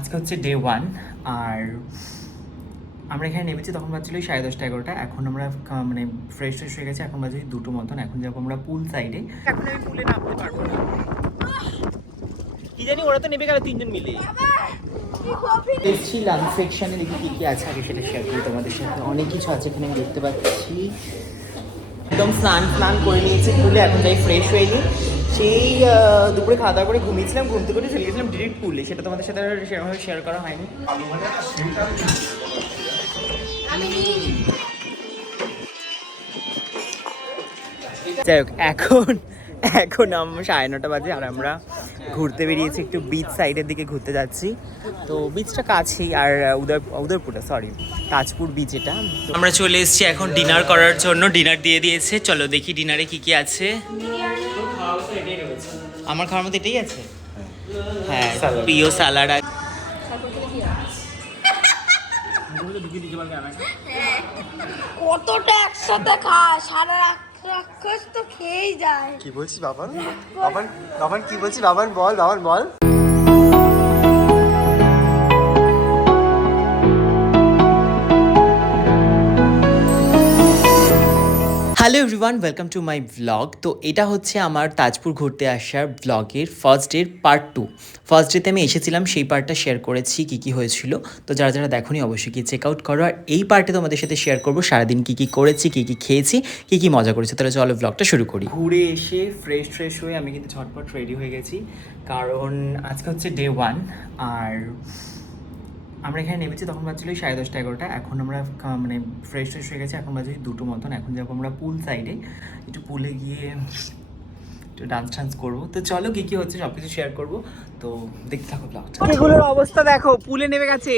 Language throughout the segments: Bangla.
আজকে হচ্ছে ডে ওয়ান আর আমরা এখানে নেমেছি তখন বাজছিল সাড়ে দশটা এগারোটা। এখন আমরা মানে ফ্রেশ ফ্রেশ হয়ে গেছে এখন বাজে দুটো মতন। এখন যাব আমরা পুল সাইডে এখন আমি পুলে নামতে পারব না। কি জানি ওরা তো নেবে গেল তিনজন মিলে। এসছি লাঞ্চ সেকশনে দেখি কী কী আছে আগে সেটা শেয়ার করি তোমাদের সাথে। অনেক কিছু আছে এখানে আমি দেখতে পাচ্ছি। একদম স্নান স্নান করে নিয়েছি। পুলে এখন যাই ফ্রেশ হয়ে নিই। সেই দুপুরে খাওয়া দাওয়া করে ঘুমিয়েছিলাম ঘুমতে করে চলে গেছিলাম ডিরেক্ট পুলে। সেটা তোমাদের সাথে সেরকমভাবে শেয়ার করা হয়নি। যাই হোক, এখন এখন আমার সাড়ে নটা বাজে আর আমরা ঘুরতে বেরিয়েছি একটু বিচ সাইডের দিকে ঘুরতে যাচ্ছি। তো বিচটা কাছেই আর উদয়, উদয়পুরটা সরি তাজপুর বিচ এটা। আমরা চলে এসেছি এখন ডিনার করার জন্য। ডিনার দিয়ে দিয়েছে। চলো দেখি ডিনারে কি কি আছে। আমার খাওয়ার মধ্যে এটাই আছে? হ্যাঁ। প্রিয় স্যালাড আছে কতটা একসাথে খায় সারা রাত- রাক্ষস তো খেয়েই যায়। কি বলছি বাবান? বাবান বাবান কি বলছি বাবার বল বাবার বল। Hello everyone welcome to my blog তো এটা হচ্ছে আমার তাজপুর ঘুরতে আসার ব্লগের ফার্স্ট ডের পার্ট টু ফার্স্ট ডেতে আমি এসেছিলাম, সেই পার্টটা শেয়ার করেছি, কী কী হয়েছিল। তো যারা যারা দেখোনি, অবশ্যই কি চেক আউট করো। আর এই পার্টে তোমাদের সাথে শেয়ার করব, সারাদিন কী কী করেছি, কী কী খেয়েছি, কী কী মজা করেছি। তাহলে চলো ব্লগটা শুরু করি। ঘুরে এসে ফ্রেশ ফ্রেশ হয়ে আমি কিন্তু ঝটপট রেডি হয়ে গেছি। কারণ আজকে হচ্ছে ডে ওয়ান আর আমরা এখানে নেমেছি তখন বাজছিল সাড়ে দশটা এগারোটা। এখন আমরা মানে ফ্রেশ ফ্রেশ হয়ে গেছে এখন বাজে দুটো মতন। এখন যাব আমরা পুল সাইডে একটু পুলে গিয়ে একটু ডান্স টান্স করব। তো চলো কী কী হচ্ছে সব কিছু শেয়ার করব। তো দেখতে থাকো ব্লগটা এগুলোর অবস্থা দেখো পুলে নেমে গেছে।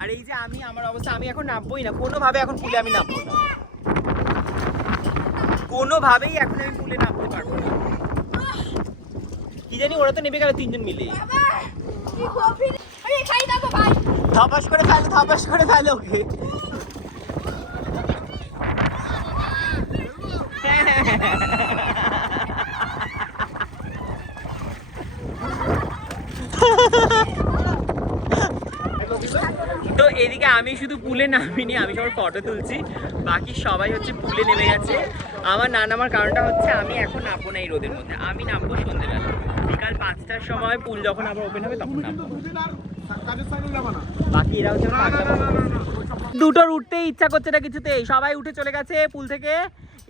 আর এই যে আমি আমার অবস্থা আমি এখন নামবোই না। কোনোভাবে এখন পুলে আমি নামবো না। কোনোভাবেই এখন আমি পুলে নামতে পারব না। কি জানি ওরা তো নেমে গেল তিনজন মিলে। কি থাপাস করে ফেলো থাপাস করে ফেলো ওকে। তো এদিকে আমি শুধু পুলে নামিনি, আমি সবার ফটো তুলছি। বাকি সবাই হচ্ছে পুলে নেমে গেছে। আমার না নামার কারণটা হচ্ছে আমি এখন নামবো না এই রোদের মধ্যে। আমি নামবো সন্ধ্যেবেলা বিকাল পাঁচটার সময় পুল যখন আবার ওপেন হবে, তখন নামবো। বাকি এরা হচ্ছে। দুটোর উঠতেই ইচ্ছা করছে না কিছুতেই। সবাই উঠে চলে গেছে পুল থেকে।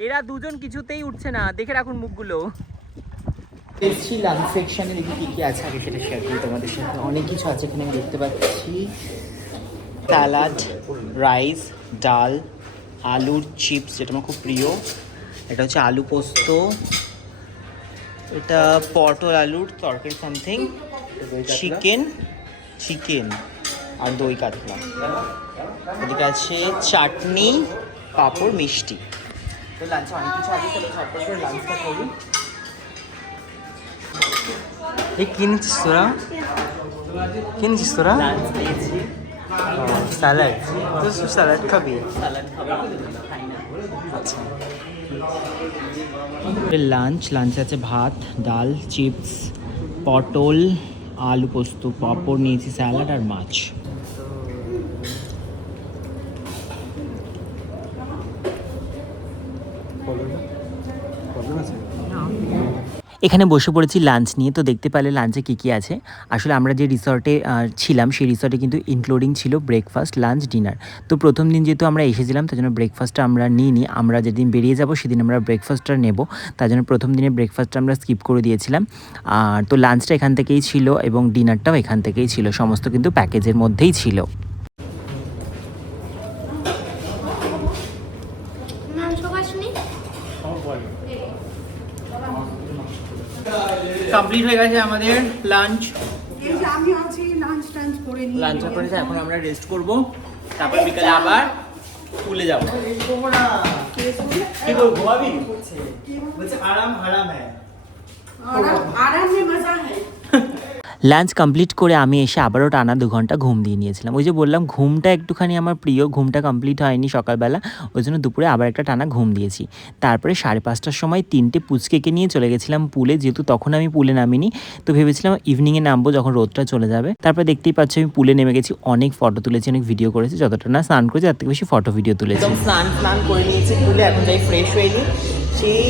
এরা দুজন কিছুতেই উঠছে না। দেখে রাখুন মুখগুলো। এসছি লাঞ্চ সেকশনে দেখি কী কী আছে আগে সেটা শেয়ার করি তোমাদের সাথে। অনেক কিছু আছে এখানে আমি দেখতে পাচ্ছি। স্যালাড রাইস ডাল আলুর চিপস যেটা আমার খুব প্রিয়। এটা হচ্ছে আলু পোস্ত। এটা পটল আলুর তরকারি সামথিং চিকেন চিকেন আর দই কাতলা। এদিকে আছে চাটনি পাঁপড় মিষ্টি। তো লাঞ্চে অনেক কিছু আছে চলো ঝটপট করে লাঞ্চটা করি। এই কি নিচ্ছিস তোরা? কি নিচ্ছিস তোরা? লাঞ্চ পেয়েছি স্যালাড তো স্যালাড খাবি লাঞ্চ লাঞ্চে আছে ভাত ডাল চিপস পটল আলু পোস্ত পাঁপড় নিয়েছি স্যালাড আর মাছ। এখানে বসে পড়েছি লাঞ্চ নিয়ে। তো দেখতে পেলে লাঞ্চে কী কী আছে। আসলে আমরা যে রিসর্টে ছিলাম সেই রিসর্টে কিন্তু ইনক্লুডিং ছিল ব্রেকফাস্ট লাঞ্চ ডিনার তো প্রথম দিন যেহেতু আমরা এসেছিলাম তার জন্য ব্রেকফাস্টটা আমরা নিই নিইনি। আমরা যেদিন বেরিয়ে যাব সেদিন আমরা ব্রেকফাস্টটা নেব। তার জন্য প্রথম দিনে ব্রেকফাস্টটা আমরা স্কিপ করে দিয়েছিলাম। আর তো লাঞ্চটা এখান থেকেই ছিল এবং ডিনারটাও এখান থেকেই ছিল। সমস্ত কিন্তু প্যাকেজের মধ্যেই ছিল। মাংস কমপ্লিট হয়ে গেছে আমাদের লাঞ্চ আমি আছি লাঞ্চ টাঞ্চ করে নিই লাঞ্চ করে এখন আমরা রেস্ট করব। তারপর বিকালে আবার স্কুলে যাব। কি করব ভাবি? বলছে। আরাম হারাম হ্যাঁ আরাম আরাম মে মজা হ্যাঁ লাঞ্চ কমপ্লিট করে আমি এসে আবারও টানা দু ঘণ্টা ঘুম দিয়ে নিয়েছিলাম। ওই যে বললাম, ঘুমটা একটুখানি আমার প্রিয়, ঘুমটা কমপ্লিট হয়নি সকালবেলা, ওই জন্য দুপুরে আবার একটা টানা ঘুম দিয়েছি। তারপরে সাড়ে পাঁচটার সময় তিনটে পুচকেকে নিয়ে চলে গেছিলাম পুলে, যেহেতু তখন আমি পুলে নামিনি, তো ভেবেছিলাম ইভিনিংয়ে নামবো যখন রোদটা চলে যাবে। তারপরে দেখতেই পাচ্ছি আমি পুলে নেমে গেছি, অনেক ফটো তুলেছি, অনেক ভিডিও করেছি, যতটা না স্নান করেছি, তার থেকে বেশি ফটো ভিডিও তুলেছি। স্নান স্নান করে নিয়েছি পুলে, এখন যাই ফ্রেশ হয়ে নিই। সেই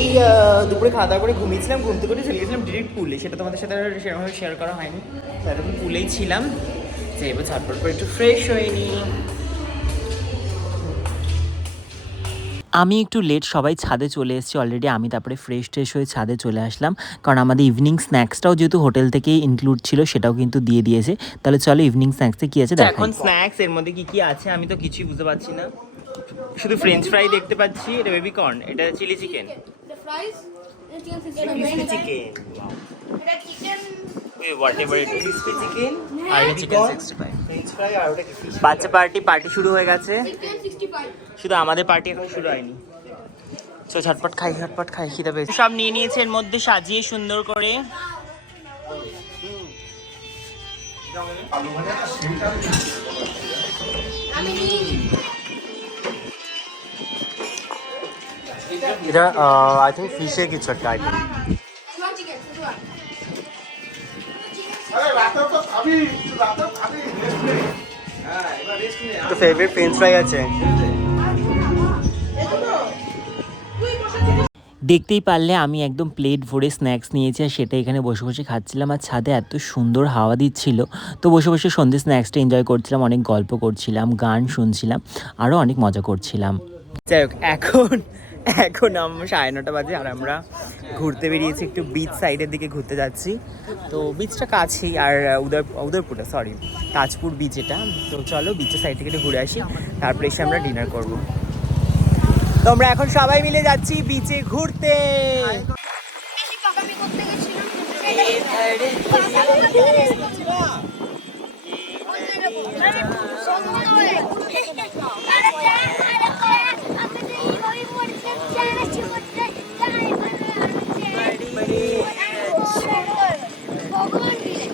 দুপুরে খাওয়া দাওয়া করে ঘুমিয়েছিলাম ঘুমতে করে চলে গেছিলাম ডিরেক্ট পুলে। সেটা তোমাদের সাথে সেরকমভাবে শেয়ার করা হয়নি। এতক্ষণ পুলেই ছিলাম। তো এবার ঝটপট করে একটু ফ্রেশ হয়ে নিই। আমি একটু লেট সবাই ছাদে চলে এসেছি অলরেডি আমি তারপরে ফ্রেশ ট্রেশ হয়ে ছাদে চলে আসলাম। কারণ আমাদের ইভিনিং স্ন্যাক্সটাও যেহেতু হোটেল থেকেই ইনক্লুড ছিল সেটাও কিন্তু দিয়ে দিয়েছে। তাহলে চলো ইভিনিং স্ন্যাক্সে কি আছে এখন স্ন্যাক্স এর মধ্যে কি কি আছে? আমি তো কিছুই বুঝতে পারছি না। শুধু ফ্রেঞ্চ ফ্রাই দেখতে পাচ্ছি এটা বেবি কর্ন এটা চিলি চিকেন চিকেন বাচ্চা পার্টি পার্টি শুরু হয়ে গেছে. শুধু আমাদের পার্টি এখন শুরু হয়নি। তো ঝটপট খাই ঝটপট খাই খিদে পেয়েছে। সব নিয়ে নিয়েছে এর মধ্যে সাজিয়ে সুন্দর করে। আমি নিয়ে এটা আই থিঙ্ক ফিশে কিছু একটা আইটেম. তো ফেভারিট ফ্রেঞ্চ ফ্রাই আছে? দেখতেই পারলে আমি একদম প্লেট ভরে স্ন্যাক্স নিয়েছি আর সেটা এখানে বসে বসে খাচ্ছিলাম আর ছাদে এত সুন্দর হাওয়া দিচ্ছিল। তো বসে বসে সন্ধ্যে স্ন্যাক্সটা এনজয় করছিলাম অনেক গল্প করছিলাম গান শুনছিলাম আরও অনেক মজা করছিলাম। যাই হোক এখন এখন আমরা সাড়ে নটা বাজে আর আমরা ঘুরতে বেরিয়েছি একটু বিচ সাইডের দিকে ঘুরতে যাচ্ছি। তো বিচটা কাছেই আর উদয়, উদয়পুরে সরি তাজপুর বিচ এটা। তো চলো বিচের সাইড থেকে একটু ঘুরে আসি, তারপরে এসে আমরা ডিনার করব। তো আমরা এখন সবাই মিলে যাচ্ছি বিচে ঘুরতে বেশি পাকামি করতে গেছিলাম পাকামি করতে গেছিলাম। আরে সন্ধ্যা হয়ে। আরে চা, আরে চা। আমি তো এইভাবেই পড়ছি, চা আছে বলতে, চা এখানে আছে। ভগবান দিলে।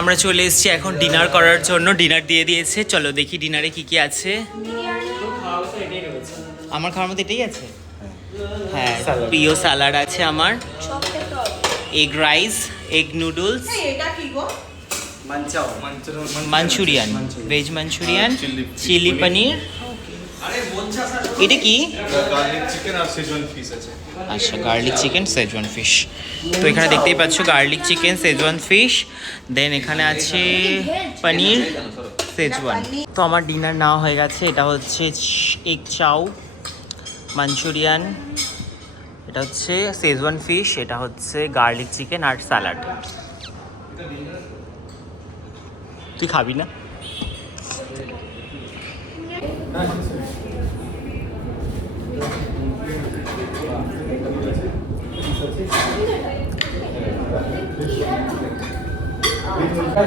আমরা চলে এসেছি এখন ডিনার করার জন্য। ডিনার দিয়ে দিয়েছে। চলো দেখি ডিনারে কি কি আছে। আমার খাওয়ার মধ্যে এটাই আছে? হ্যাঁ প্রিয় স্যালাড আছে আমার। Egg rice egg noodles Manchurian veg Manchurian chilli paneer এটা কি? আচ্ছা গার্লিক চিকেন সেজওয়ান ফিশ তো এখানে দেখতেই পাচ্ছ garlic chicken Schezwan fish then এখানে আছে পনির সেজওয়ান তো আমার ডিনার নেওয়া হয়ে গেছে এটা হচ্ছে এগ চাউ মাঞ্চুরিয়ান এটা হচ্ছে সেজওয়ান ফিশ এটা হচ্ছে গার্লিক চিকেন আর স্যালাড তুই খাবি না?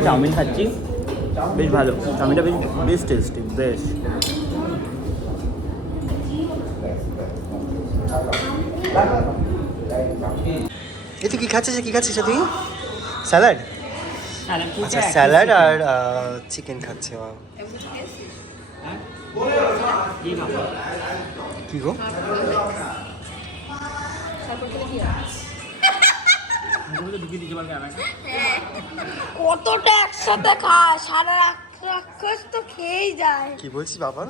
চাউমিন খাচ্ছি। বেশ ভালো। চাউমিনটা বেশ বেশ টেস্টি বেশ। এ তুই কি খাচ্ছিস? কি খাচ্ছিস তুই স্যালাড? আচ্ছা স্যালাড আর চিকেন খাচ্ছে ও কি গো? কতটা একসাথে খায়? সারা রাক্ষস তো খেয়েই যায়। কি বলছিস বাবান?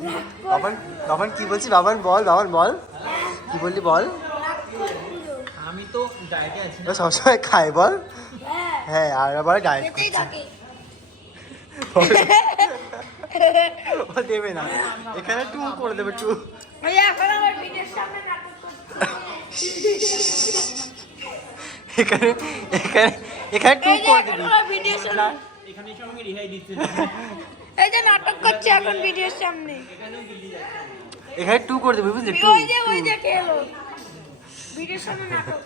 বাবান বাবান কি বলছিস বাবান? বল বাবান বল। কি বললি বল। আমি তো ডায়েটে আছি সবসময় খায় বল। হ্যাঁ। হ্যাঁ আর আবার ডায়েট থাকে। ও দেবে না। এখানে টু করে দেবে টু এখন আমার ভিডিওর সামনে নাটক করছে। এখানে এখানে এখানে টু করে দিবি এখানে সঙ্গে রিহাই দিচ্ছে। এই যে নাটক করছে এখন ভিডিওর সামনে। এখানে টু করে দিবি বুঝলি? টু ওই যে ওই যে খেলো ভিডিওর সামনে নাটক।